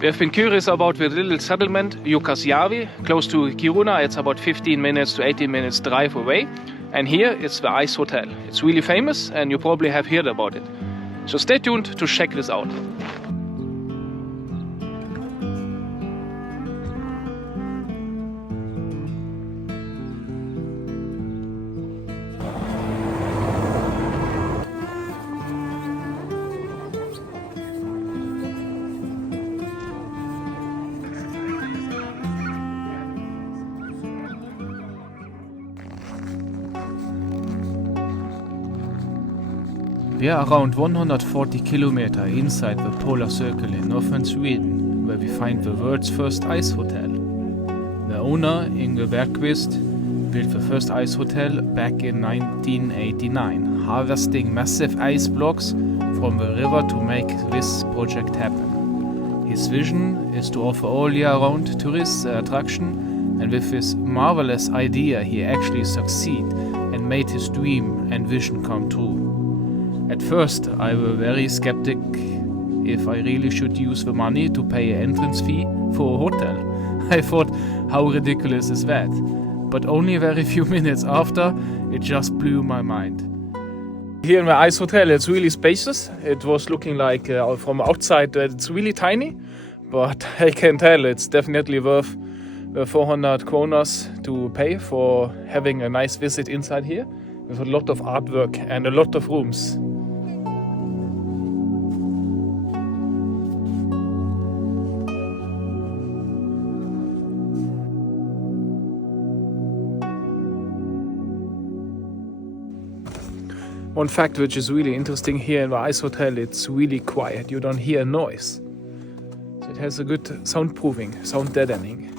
We have been curious about the little settlement Jukkasjärvi, close to Kiruna. It's about 15 minutes to 18 minutes drive away. And here it's the Ice Hotel. It's really famous and you probably have heard about it. So stay tuned to check this out. We are around 140 kilometers inside the polar circle in northern Sweden, where we find the world's first ice hotel. The owner, Inge Bergqvist, built the first ice hotel back in 1989, harvesting massive ice blocks from the river to make this project happen. His vision is to offer all year-round tourists the attraction, and with this marvelous idea he actually succeeded and made his dream and vision come true. At first, I was very skeptic if I really should use the money to pay an entrance fee for a hotel. I thought, how ridiculous is that? But only very few minutes after, it just blew my mind. Here in the ice hotel, it's really spacious. It was looking like from outside, it's really tiny, but I can tell it's definitely worth 400 kronas to pay for having a nice visit inside here. There's a lot of artwork and a lot of rooms. One fact which is really interesting here in the ice hotel, it's really quiet. You don't hear noise. So it has a good soundproofing, sound deadening.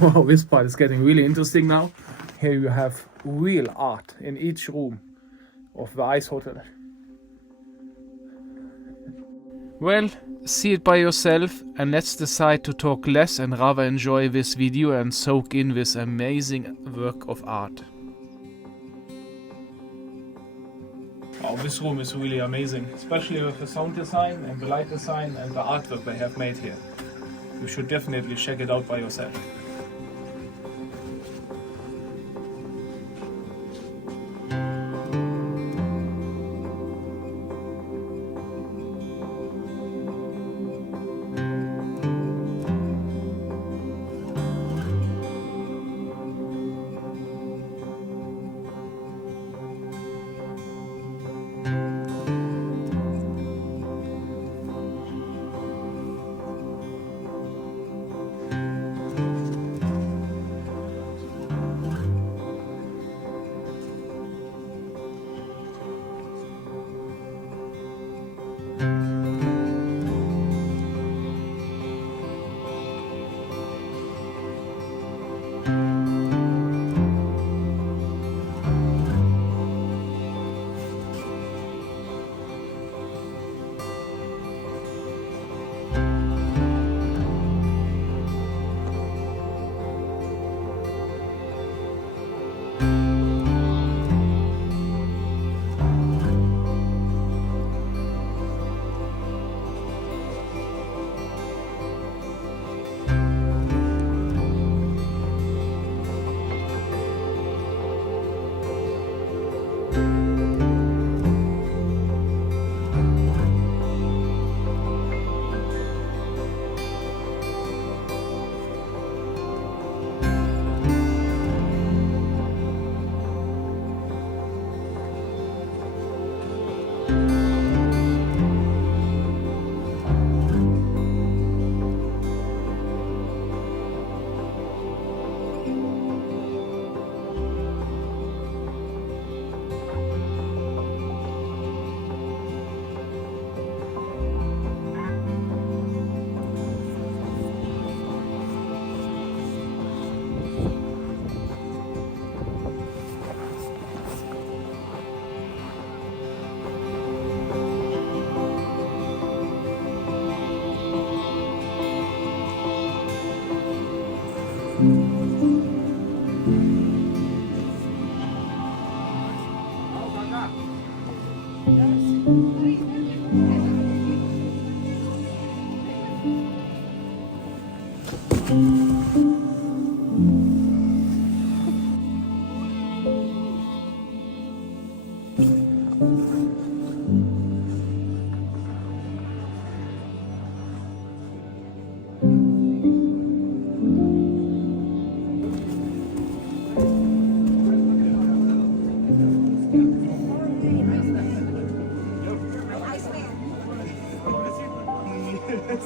Wow, this part is getting really interesting now. Here you have real art in each room of the ice hotel. Well, see it by yourself and let's decide to talk less and rather enjoy this video and soak in this amazing work of art. Wow, this room is really amazing, especially with the sound design and the light design and the artwork they have made here. You should definitely check it out by yourself.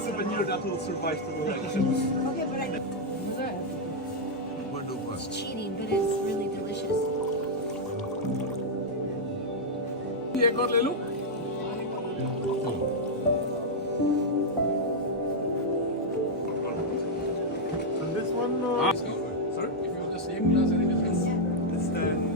Souvenir that will survive to the elections. Okay, but it's cheating, but it's really delicious. And this one, Sorry, if you want the same glass, I think it's it's the.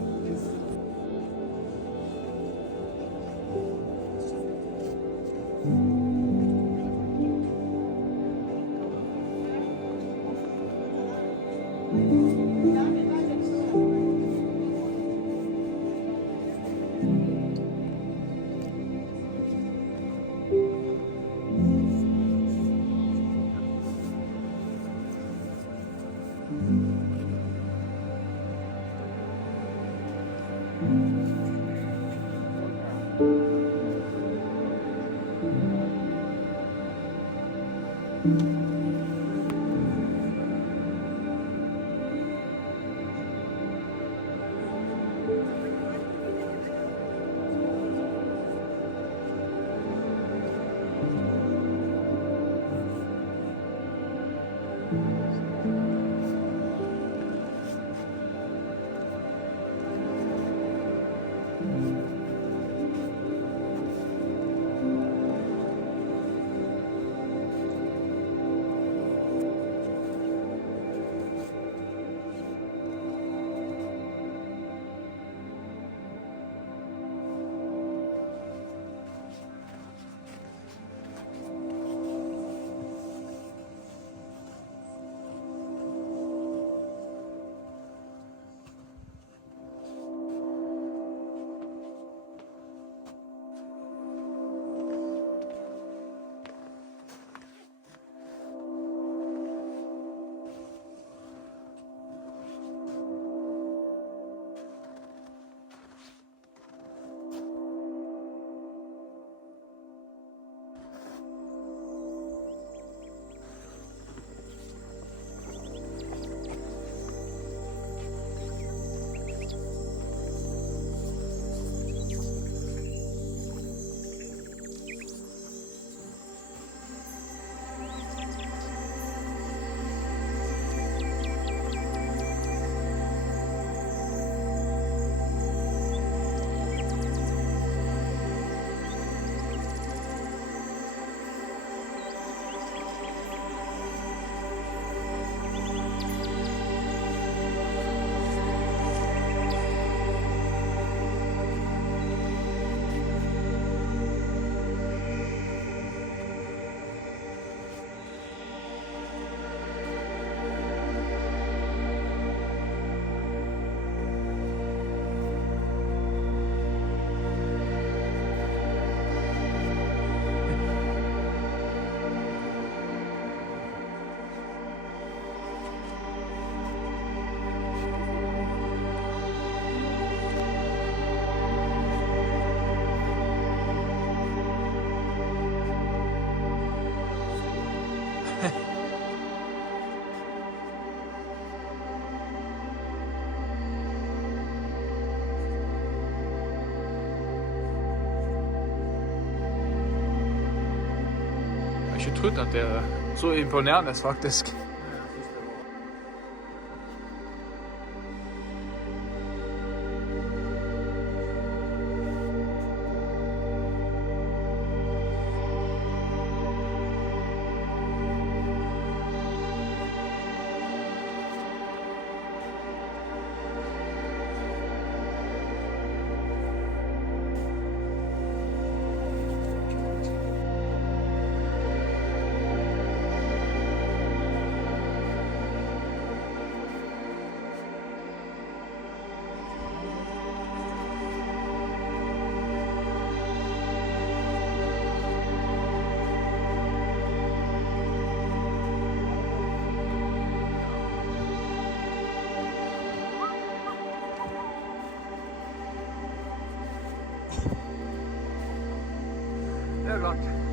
Jeg har ikke trodd at det er så imponerende, faktisk. Irland.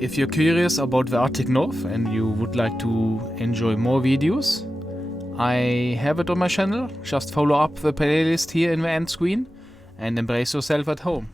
If you're curious about the Arctic North and you would like to enjoy more videos, I have it on my channel. Just follow up the playlist here in the end screen and embrace yourself at home.